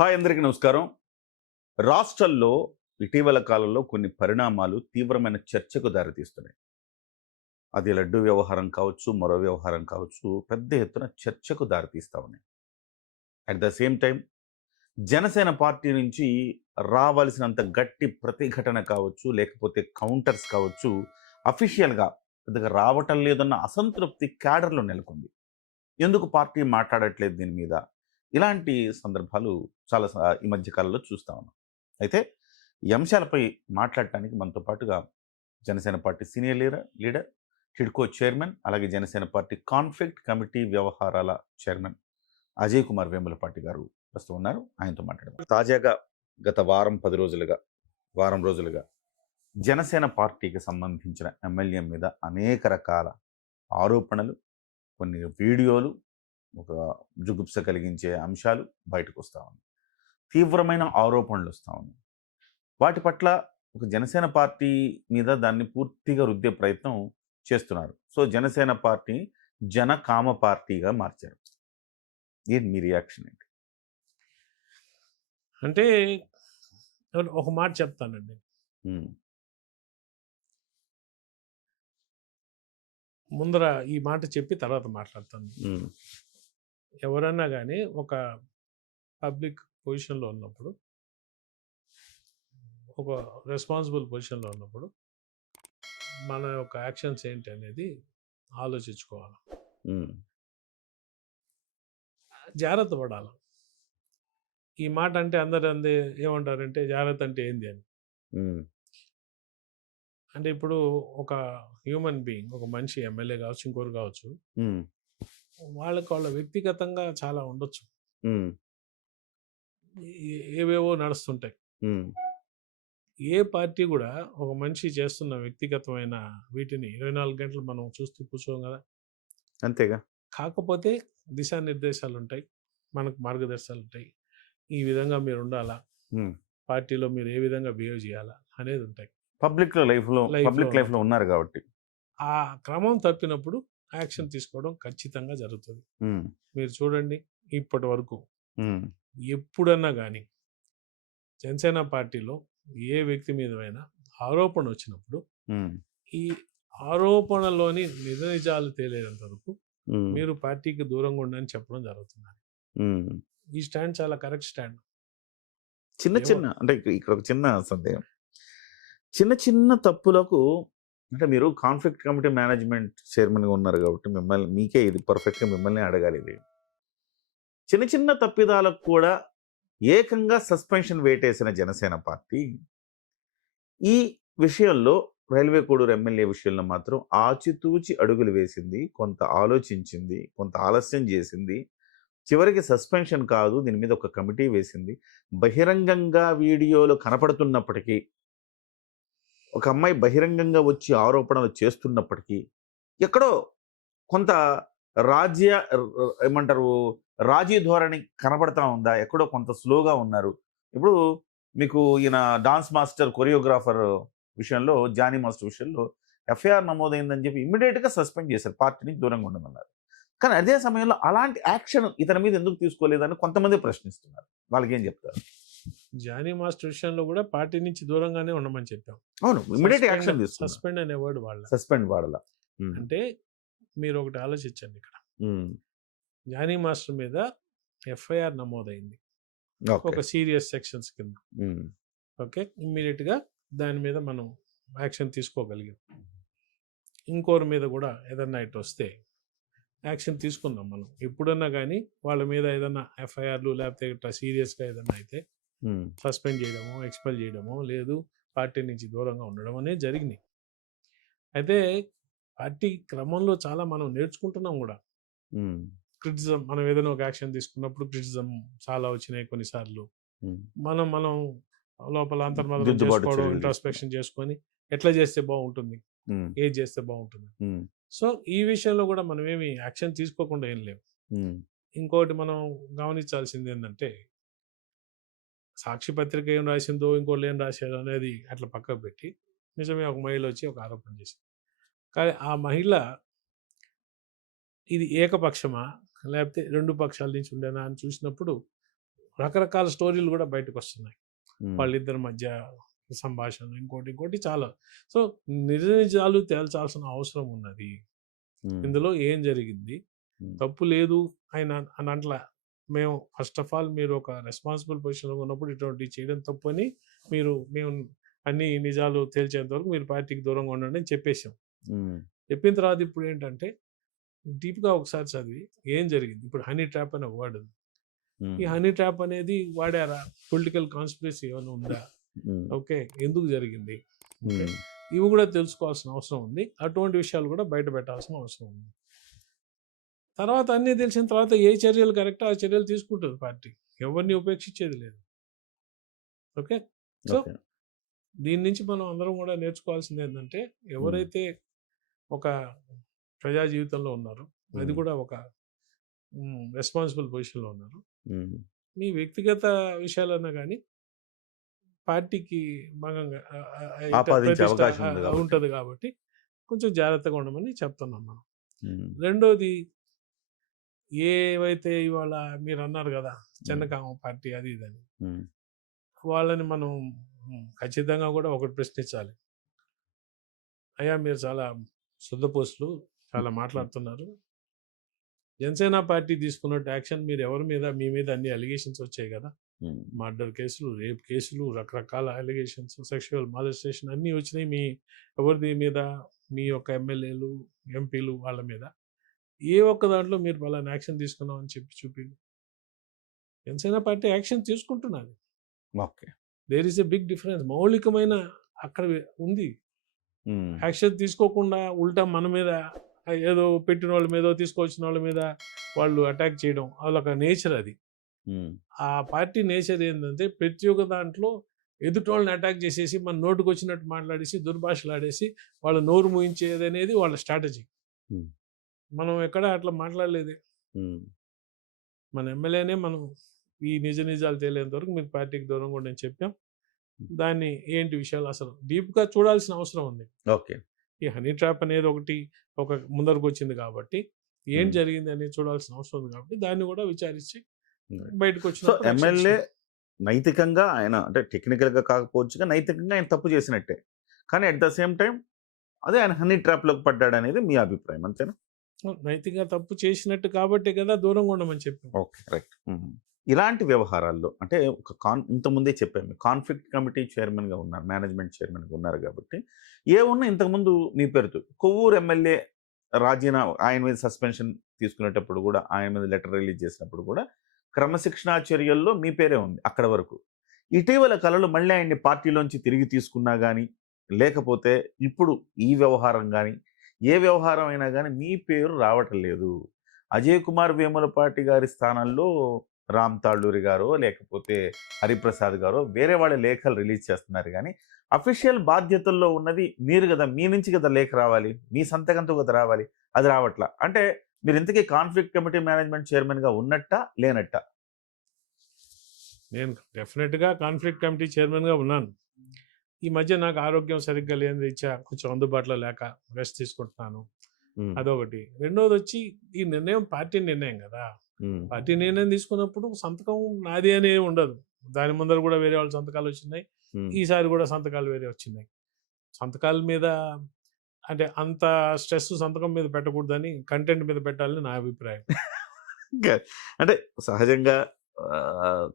Hi అందరికీ నమస్కారం. రాష్ట్రాల్లో ఇటీవల కాలంలో కొన్ని పరిణామాలు తీవ్రమైన చర్చకు దారితీస్తున్నాయి. అది లడ్డూ వ్యవహారం కావచ్చు, మరో వ్యవహారం కావచ్చు, పెద్ద ఎత్తున చర్చకు దారితీస్తా ఉన్నాయి. At the same time Janasena party నుంచి రావాల్సినంత గట్టి ప్రతిఘటన కావచ్చు, లేకపోతే కౌంటర్స్ కావచ్చు, అఫీషియల్‌గా పెద్దగా రావటం లేదన్న అసంతృప్తి క్యాడర్‌లో నెలకొంది. ఎందుకు పార్టీ మాట్లాడట్లేదు దీని మీద? ఇలాంటి సందర్భాలు చాలా ఈ మధ్య కాలంలో చూస్తా ఉన్నాం. అయితే ఈ అంశాలపై మాట్లాడటానికి మనతో పాటుగా Janasena party senior leader, TIDCO chairman, అలాగే జనసేన పార్టీ కాన్ఫ్లిక్ట్ కమిటీ వ్యవహారాల చైర్మన్ అజయ్ కుమార్ వేములపాటి గారు ప్రస్తుతం ఉన్నారు. ఆయనతో మాట్లాడదాం. తాజాగా గత వారం రోజులుగా జనసేన పార్టీకి సంబంధించిన ఎమ్మెల్యే మీద అనేక రకాల ఆరోపణలు, కొన్ని వీడియోలు, ఒక జుగుప్స కలిగించే అంశాలు బయటకు వస్తూ ఉన్నాయి. తీవ్రమైన ఆరోపణలు వస్తూ ఉన్నాయి. వాటి పట్ల ఒక జనసేన పార్టీ మీద దాన్ని పూర్తిగా రుద్దే ప్రయత్నం చేస్తున్నారు. సో జనసేన పార్టీ జనకామ పార్టీగా మార్చారు. ఏంటి మీ రియాక్షన్ ఏంటి? అంటే ఒక మాట చెప్తానండి. ముందర ఈ మాట చెప్పి తర్వాత మాట్లాడతాను. ఎవరన్నా కానీ ఒక పబ్లిక్ పొజిషన్లో ఉన్నప్పుడు, ఒక రెస్పాన్సిబుల్ పొజిషన్లో ఉన్నప్పుడు మన యొక్క యాక్షన్స్ ఏంటి అనేది ఆలోచించుకోవాలి, జాగ్రత్త పడాలి. ఈ మాట అంటే అందరు ఏమంటారంటే జాగ్రత్త అంటే ఏంది అని. అంటే ఇప్పుడు ఒక హ్యూమన్ బీయింగ్, ఒక మనిషి, ఎమ్మెల్యే కావచ్చు, ఇంకోరు కావచ్చు, వాళ్ళ వ్యక్తిగతంగా చాలా ఉండొచ్చు, ఏవేవో నడుస్తుంటాయి. ఏ పార్టీ కూడా ఒక మనిషి చేస్తున్న వ్యక్తిగతమైన వీటిని 24 గంటలు మనం చూస్తూ కూర్చోం కదా. అంతేగా. కాకపోతే దిశానిర్దేశాలు ఉంటాయి, మనకు మార్గదర్శకాలు ఉంటాయి. ఈ విధంగా మీరు ఉండాలా, పార్టీలో మీరు ఏ విధంగా బిహేవ్ చేయాలా అనేది ఉంటాయి. పబ్లిక్ లైఫ్లో ఉన్నారు కాబట్టి ఆ క్రమం తప్పినప్పుడు యాక్షన్ తీసుకోవడం ఖచ్చితంగా జరుగుతుంది. మీరు చూడండి, ఇప్పటి వరకు ఎప్పుడన్నా కానీ జనసేన పార్టీలో ఏ వ్యక్తి మీదైనా ఆరోపణ వచ్చినప్పుడు ఈ ఆరోపణలోని నిజాలు తేలేంత వరకు మీరు పార్టీకి దూరంగా ఉండని చెప్పడం జరుగుతుంది. ఈ స్టాండ్ చాలా కరెక్ట్ స్టాండ్. చిన్న అంటే ఇక్కడ ఒక చిన్న సందేహం, చిన్న తప్పులకు అంటే మీరు కాన్ఫ్లిక్ట్ కమిటీ మేనేజ్మెంట్ చైర్మన్గా ఉన్నారు కాబట్టి మీకే ఇది పర్ఫెక్ట్గా మిమ్మల్ని అడగాలి. ఇది చిన్న తప్పిదాలకు కూడా ఏకంగా సస్పెన్షన్ వేటేసిన జనసేన పార్టీ ఈ విషయంలో రైల్వే కోడూరు ఎమ్మెల్యే విషయంలో మాత్రం ఆచితూచి అడుగులు వేసింది, కొంత ఆలోచించింది, కొంత ఆలస్యం చేసింది. చివరికి సస్పెన్షన్ కాదు, దీని మీద ఒక కమిటీ వేసింది. బహిరంగంగా వీడియోలు కనపడుతున్నప్పటికీ, ఒక అమ్మాయి బహిరంగంగా వచ్చి ఆరోపణలు చేస్తున్నప్పటికీ ఎక్కడో కొంత రాజీ ధోరణి కనబడతా ఉందా? ఎక్కడో కొంత స్లోగా ఉన్నారు. ఇప్పుడు మీకు ఈయన డాన్స్ మాస్టర్, కొరియోగ్రాఫర్ విషయంలో, జానీ మాస్టర్ విషయంలో ఎఫ్ఐఆర్ నమోదైందని చెప్పి ఇమ్మీడియట్గా సస్పెండ్ చేశారు, పార్టీ నుంచి దూరంగా ఉండమన్నారు. కానీ అదే సమయంలో అలాంటి యాక్షన్ ఇతని మీద ఎందుకు తీసుకోలేదని కొంతమంది ప్రశ్నిస్తున్నారు. వాళ్ళకి ఏం చెప్తారు? జానీ మాస్టర్ విషయంలో కూడా పార్టీ నుంచి దూరంగానే ఉండమని చెప్పాం. అవును, ఇమ్మీడియట్ యాక్షన్ తీసుకున్నారు. సస్పెండ్ అనే వర్డ్ వాడాల. అంటే మీరు ఒకటి ఆలోచించండి, ఇక్కడ జానీ మాస్టర్ మీద ఎఫ్ఐఆర్ నమోదైంది ఒక సీరియస్ సెక్షన్స్ కింద. ఓకే, ఇమ్మీడియట్గా దాని మీద మనం యాక్షన్ తీసుకోగలిగాం. ఇంకోరి మీద కూడా ఏదన్నా ఇటు వస్తే యాక్షన్ తీసుకుందాం మనం. ఎప్పుడన్నా కానీ వాళ్ళ మీద ఏదన్నా ఎఫ్ఐఆర్లు లేకపోతే ఇట్లా సీరియస్గా ఏదన్నా అయితే సస్పెండ్ చేయడమో, ఎక్స్పెల్ చేయడమో, లేదు పార్టీ నుంచి దూరంగా ఉండడం అనేది జరిగినాయి. అయితే పార్టీ క్రమంలో చాలా మనం నేర్చుకుంటున్నాం కూడా. క్రిటిసిజం, మనం ఏదైనా ఒక యాక్షన్ తీసుకున్నప్పుడు క్రిటిసిజం చాలా వచ్చినాయి కొన్నిసార్లు. మనం లోపల అంతర్మదనం చేసుకోవడం, ఇంట్రాస్పెక్షన్ చేసుకొని ఎట్లా చేస్తే బాగుంటుంది, ఏది చేస్తే బాగుంటుంది. సో ఈ విషయంలో కూడా మనం ఏమి యాక్షన్ తీసుకోకుండా ఏం లేవు. ఇంకోటి మనం గమనించాల్సింది ఏంటంటే, సాక్షి పత్రిక ఏం రాసిందో, ఇంకోళ్ళు ఏం రాశారో అనేది అట్లా పక్కకు పెట్టి, నిజమే ఒక మహిళ వచ్చి ఒక ఆరోపణ చేసింది. కానీ ఆ మహిళ ఇది ఏకపక్షమా లేకపోతే రెండు పక్షాల నుంచి ఉండేనా అని చూసినప్పుడు రకరకాల స్టోరీలు కూడా బయటకు వస్తున్నాయి. వాళ్ళిద్దరి మధ్య సంభాషణ ఇంకోటి చాలా. సో నిజ నిజాలు తేల్చాల్సిన అవసరం ఉన్నది. ఇందులో ఏం జరిగింది, తప్పు లేదు ఆయన అని అంట్లా. మేము ఫస్ట్ ఆఫ్ ఆల్ మీరు ఒక రెస్పాన్సిబుల్ పొజిషన్లో ఉన్నప్పుడు ఇటువంటి చేయడం తప్పు అని మేము అన్ని నిజాలు తేల్చేంత వరకు మీరు పార్టీకి దూరంగా ఉండండి అని చెప్పేసాం. చెప్పిన తర్వాత ఇప్పుడు ఏంటంటే డీప్గా ఒకసారి చదివి ఏం జరిగింది. ఇప్పుడు హనీ ట్రాప్ అనే వర్డ్ ఉంది. ఈ హనీ ట్రాప్ అనేది వాడారా, పొలిటికల్ కాన్స్పిరసీ ఏమైనా ఉందా, ఓకే, ఎందుకు జరిగింది, ఇవి కూడా తెలుసుకోవాల్సిన అవసరం ఉంది. అటువంటి విషయాలు కూడా బయట పెట్టాల్సిన అవసరం ఉంది. తర్వాత అన్నీ తెలిసిన తర్వాత ఏ చర్యలు కరెక్టో ఆ చర్యలు తీసుకుంటుంది పార్టీ. ఎవరిని ఉపేక్షించేది లేదు. ఓకే, సో దీని నుంచి మనం అందరం కూడా నేర్చుకోవాల్సింది ఏంటంటే ఎవరైతే ఒక ప్రజా జీవితంలో ఉన్నారో, అది కూడా ఒక రెస్పాన్సిబుల్ పొజిషన్లో ఉన్నారు, మీ వ్యక్తిగత విషయాలన్నా కానీ పార్టీకి భాగంగా ఉంటుంది కాబట్టి కొంచెం జాగ్రత్తగా ఉండమని చెప్తున్నాం మనం. రెండోది, ఏవైతే ఇవాళ మీరు అన్నారు కదా చెన్నకామ పార్టీ అది ఇదని, వాళ్ళని మనం ఖచ్చితంగా కూడా ఒకటి ప్రశ్నించాలి. అయ్యా మీరు చాలా శుద్ధపోస్తులు, చాలా మాట్లాడుతున్నారు. జనసేన పార్టీ తీసుకున్నట్టు యాక్షన్ మీరు ఎవరి మీద, మీ మీద అన్ని అలిగేషన్స్ వచ్చాయి కదా, మర్డర్ కేసులు, రేప్ కేసులు, రకరకాల అలిగేషన్స్, సెక్షువల్ మాలిస్టేషన్ అన్నీ వచ్చినాయి. మీ ఎవరి మీద, మీ యొక్క ఎమ్మెల్యేలు, ఎంపీలు వాళ్ళ మీద ఏ ఒక్క దాంట్లో మీరు వాళ్ళని యాక్షన్ తీసుకున్నామని చూపి జనసేన పార్టీ యాక్షన్ తీసుకుంటున్నది. Okay, there is a big difference. మౌలికమైన అక్కడ ఉంది. యాక్షన్ తీసుకోకుండా ఉల్టా మన మీద ఏదో పెట్టిన వాళ్ళ మీద, తీసుకొచ్చిన వాళ్ళ మీద వాళ్ళు అటాక్ చేయడం వాళ్ళొక నేచర్. అది ఆ పార్టీ నేచర్ ఏంటంటే ప్రతి ఒక్క దాంట్లో ఎదుటి వాళ్ళని అటాక్ చేసేసి మన నోటుకు వచ్చినట్టు మాట్లాడేసి దుర్భాషలు ఆడేసి వాళ్ళ నోరు మూయించేది అనేది వాళ్ళ స్ట్రాటజీ. మనం ఎక్కడ అట్లా మాట్లాడలేదే. మన ఎమ్మెల్యేనే మనం ఈ నిజాలు తేలేంత వరకు మీరు పార్టీకి దూరంగా ఉండని చెప్పాం. దాన్ని ఏంటి విషయాలు అసలు డీప్గా చూడాల్సిన అవసరం ఉంది. ఓకే, ఈ హనీ ట్రాప్ అనేది ఒక ముందరకు వచ్చింది కాబట్టి ఏం జరిగింది అనేది చూడాల్సిన అవసరం ఉంది కాబట్టి దాన్ని కూడా విచారించి బయటకు వచ్చిన ఎమ్మెల్యే నైతికంగా ఆయన అంటే టెక్నికల్గా కాకపోవచ్చుగా నైతికంగా ఆయన తప్పు చేసినట్టే, కానీ అట్ ద సేమ్ టైం అదే ఆయన హనీ ట్రాప్లోకి పడ్డాడు అనేది మీ అభిప్రాయం అంతేనా? నైతికంగా తప్పు చేసినట్టు కాబట్టి కదా దూరంగా ఉండమని చెప్పాం. Okay, right. ఇలాంటి వ్యవహారాల్లో అంటే ఇంతకుముందే చెప్పాము, కాన్ఫ్లిక్ట్ కమిటీ చైర్మన్గా ఉన్నారు, మేనేజ్మెంట్ చైర్మన్గా ఉన్నారు కాబట్టి ఏమున్నా ఇంతకుముందు మీ పేరుతో కొవ్వూరు ఎమ్మెల్యే రాజీనామా, ఆయన మీద సస్పెన్షన్ తీసుకునేటప్పుడు కూడా, ఆయన మీద లెటర్ రిలీజ్ చేసినప్పుడు కూడా క్రమశిక్షణా చర్యల్లో మీ పేరే ఉంది అక్కడ వరకు. ఇటీవల కాలంలో మళ్ళీ ఆయన్ని పార్టీలోంచి తిరిగి తీసుకున్నా కానీ, లేకపోతే ఇప్పుడు ఈ వ్యవహారం కానీ, ఏ వ్యవహారం అయినా కానీ మీ పేరు రావటం లేదు. అజయ్ కుమార్ వేములపాటి గారి స్థానంలో రామ్ తాళ్ళూరి గారో లేకపోతే హరిప్రసాద్ గారో వేరే వాళ్ళ లేఖలు రిలీజ్ చేస్తున్నారు, కానీ అఫీషియల్ బాధ్యతల్లో ఉన్నది మీరు కదా, మీ నుంచి కదా లేఖ రావాలి, మీ సంతకంతో కదా రావాలి, అది రావట్లా. అంటే మీరు ఇంతకీ కాన్ఫ్లిక్ట్ కమిటీ మేనేజ్మెంట్ చైర్మన్గా ఉన్నట్టా లేనట్టా? నేను డెఫినెట్గా కాన్ఫ్లిక్ట్ కమిటీ చైర్మన్గా ఉన్నాను. ఈ మధ్య నాకు ఆరోగ్యం సరిగ్గా లేని రీత్యా కొంచెం అందుబాటులో లేక రెస్ట్ తీసుకుంటున్నాను, అదొకటి. రెండోది వచ్చి ఈ నిర్ణయం పార్టీ నిర్ణయం కదా, పార్టీ నిర్ణయం తీసుకున్నప్పుడు సంతకం నాది అనే ఉండదు. దాని ముందర కూడా వేరే వాళ్ళ సంతకాలు వచ్చినాయి, ఈసారి కూడా సంతకాలు వేరే వచ్చినాయి. సంతకాల మీద అంటే అంత స్ట్రెస్ సంతకం మీద పెట్టకూడదని కంటెంట్ మీద పెట్టాలని నా అభిప్రాయం. అంటే సహజంగా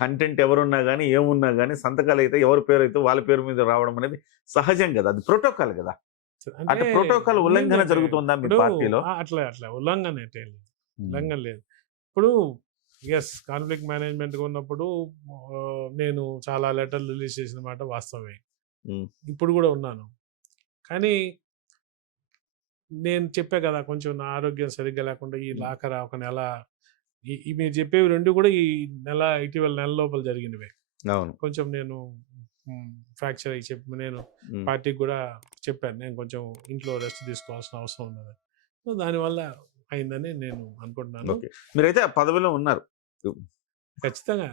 కంటెంట్ ఎవరున్నా కానీ ఏమున్నా కానీ సంతకాలు అయితే ఎవరి పేరు అయితే వాళ్ళ పేరు మీద రావడం అనేది సహజం కదా, అది ప్రోటోకాల్ కదా. అంటే ప్రోటోకాల్ ఉల్లంఘన జరుగుతుందా మీ పార్టీలో? అట్లా ఉల్లంఘన అయితే లేదు, ఉల్లంఘన లేదు. ఇప్పుడు ఎస్, కాన్ఫ్లిక్ట్ మేనేజ్మెంట్గా ఉన్నప్పుడు నేను చాలా లెటర్లు రిలీజ్ చేసిన మాట వాస్తవమే, ఇప్పుడు కూడా ఉన్నాను. కానీ నేను చెప్పా కదా కొంచెం నా ఆరోగ్యం సరిగ్గా లేకుండా ఈ లాకరా ఒక నెల, మీరు చెప్పేవి రెండు కూడా ఈ ఇటీవల నెల లోపల జరిగినవే. అవును, కొంచెం నేను ఫ్రాక్చర్ అయ్యి నేను పార్టీకి కూడా చెప్పాను, నేను కొంచెం ఇంట్లో రెస్ట్ తీసుకోవాల్సిన అవసరం ఉన్నది. సో దానివల్ల అయిందని నేను అనుకుంటున్నాను. మీరైతే ఆ పదవిలో ఉన్నారు ఖచ్చితంగా.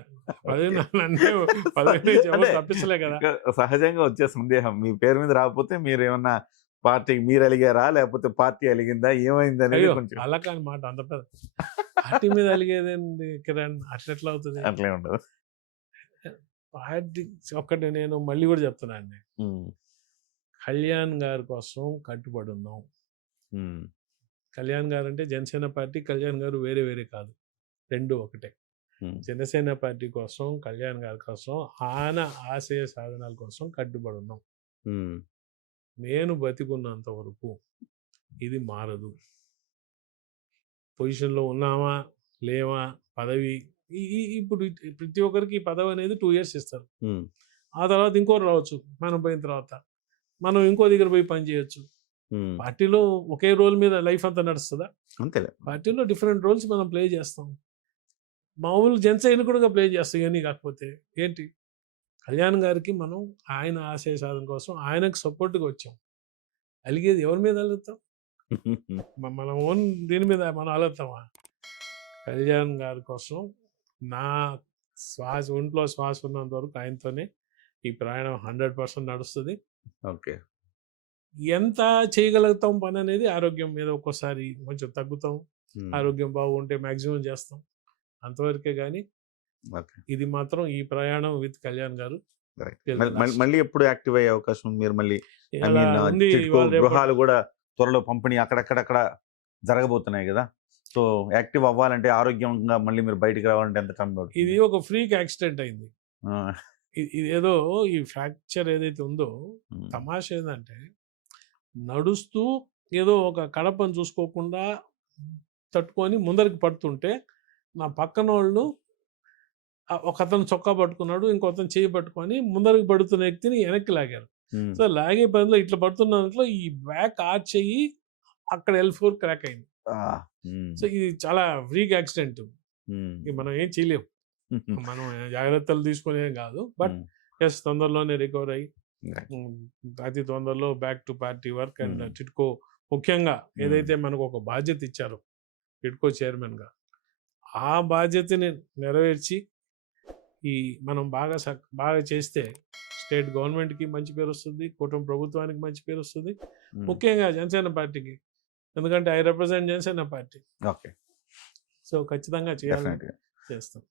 తప్పించలే కదా. సహజంగా వచ్చే సందేహం, మీ పేరు మీద రాకపోతే మీరు ఏమన్నా పార్టీకి మీరు అలిగారా లేకపోతే పార్టీ అలిగిందా ఏమైంది అనేది కొంచెం అలా కాని మాట. అంత పార్టీ మీద అలిగేదేంటి కిరణ్, అట్లా ఎట్లా అవుతుంది? అట్లే ఉండదు. పార్టీ ఒక్కటి నేను మళ్ళీ కూడా చెప్తున్నాను, కళ్యాణ్ గారి కోసం కట్టుబడి ఉన్నాం. కళ్యాణ్ గారు అంటే జనసేన పార్టీ, కళ్యాణ్ గారు వేరే వేరే కాదు, రెండు ఒకటే. జనసేన పార్టీ కోసం, కళ్యాణ్ గారి కోసం, ఆయన ఆశయ సాధనాల కోసం కట్టుబడి ఉన్నాం. నేను బతికున్నంత వరకు ఇది మారదు. పొజిషన్లో ఉన్నామా లేవా, పదవి ఇప్పుడు ప్రతి ఒక్కరికి ఈ పదవి అనేది 2 years ఇస్తారు. ఆ తర్వాత ఇంకోరు రావచ్చు, మనం పోయిన తర్వాత మనం ఇంకో దగ్గర పోయి పని చేయొచ్చు. పార్టీలో ఒకే రోల్ మీద లైఫ్ అంతా నడుస్తుందా? అంతేలే. పార్టీలో డిఫరెంట్ రోల్స్ మనం ప్లే చేస్తాం. మామూలు జనసైనికుడుగా ప్లే చేస్తాం. ఇవన్నీ కాకపోతే ఏంటి, కళ్యాణ్ గారికి మనం ఆయన ఆశయ సాధన కోసం ఆయనకు సపోర్ట్గా వచ్చాం. అలిగేది ఎవరి మీద అలుగుతాం? మనం ఓన్ దీని మీద మనం అలుగుతామా? కళ్యాణ్ గారి కోసం నా ఒంట్లో శ్వాస ఉన్నంత వరకు ఆయనతోనే ఈ ప్రయాణం 100% నడుస్తుంది. ఓకే. ఎంత చేయగలుగుతాం పని అనేది ఆరోగ్యం మీద ఒక్కోసారి కొంచెం తగ్గుతాం. ఆరోగ్యం బాగుంటే మ్యాక్సిమం చేస్తాం, అంతవరకే. కానీ ఇది మాత్రం ఈ ప్రయాణం విత్ కళ్యాణ్ గారు. మళ్ళీ ఎప్పుడు యాక్టివ్ అయ్యే అవకాశం? మీరు మళ్ళీ ఉంది. గృహాలు కూడా త్వరలో పంపిణీ అక్కడక్కడ జరగబోతున్నాయి కదా, సో యాక్టివ్ అవ్వాలంటే, ఆరోగ్యంగా మళ్ళీ మీరు బయటికి రావాలంటే ఎంత టైం పడుతుంది? ఇది ఒక ఫ్రీక్ యాక్సిడెంట్ అయింది. ఇది ఏదో ఈ ఫ్రాక్చర్ ఏదైతే ఉందో, తమాషా ఏంటంటే నడుస్తూ ఏదో ఒక కడపను చూసుకోకుండా తట్టుకొని ముందరికి పడుతుంటే నా పక్కన వాళ్ళు ఒక అతను చొక్కా పట్టుకున్నాడు, ఇంకో అతను చేయి పట్టుకొని ముందరికి పడుతున్న వ్యక్తిని వెనక్కి లాగారు. సో లాగే పనిలో ఇట్లా పడుతున్న దాంట్లో ఈ బ్యాక్ ఆర్చ్ అయ్యి అక్కడ L4 క్రాక్ అయింది. సో ఇది చాలా ఫ్రీక్ యాక్సిడెంట్. మనం ఏం చేయలేము, మనం జాగ్రత్తలు తీసుకునేం కాదు. బట్ ఎస్, తొందరలోనే రికవర్ అయ్యి అతి తొందరలో back to party work. And TIDCO ముఖ్యంగా ఏదైతే మనకు ఒక బాధ్యత ఇచ్చారో టిడ్కో చైర్మన్గా, ఆ బాధ్యతని నెరవేర్చి మనం బాగా చేస్తే స్టేట్ గవర్నమెంట్కి మంచి పేరు వస్తుంది, కూటమి ప్రభుత్వానికి మంచి పేరు వస్తుంది, ముఖ్యంగా జనసేన పార్టీకి. ఎందుకంటే I represent Janasena party. Okay. So ఖచ్చితంగా చేస్తాం.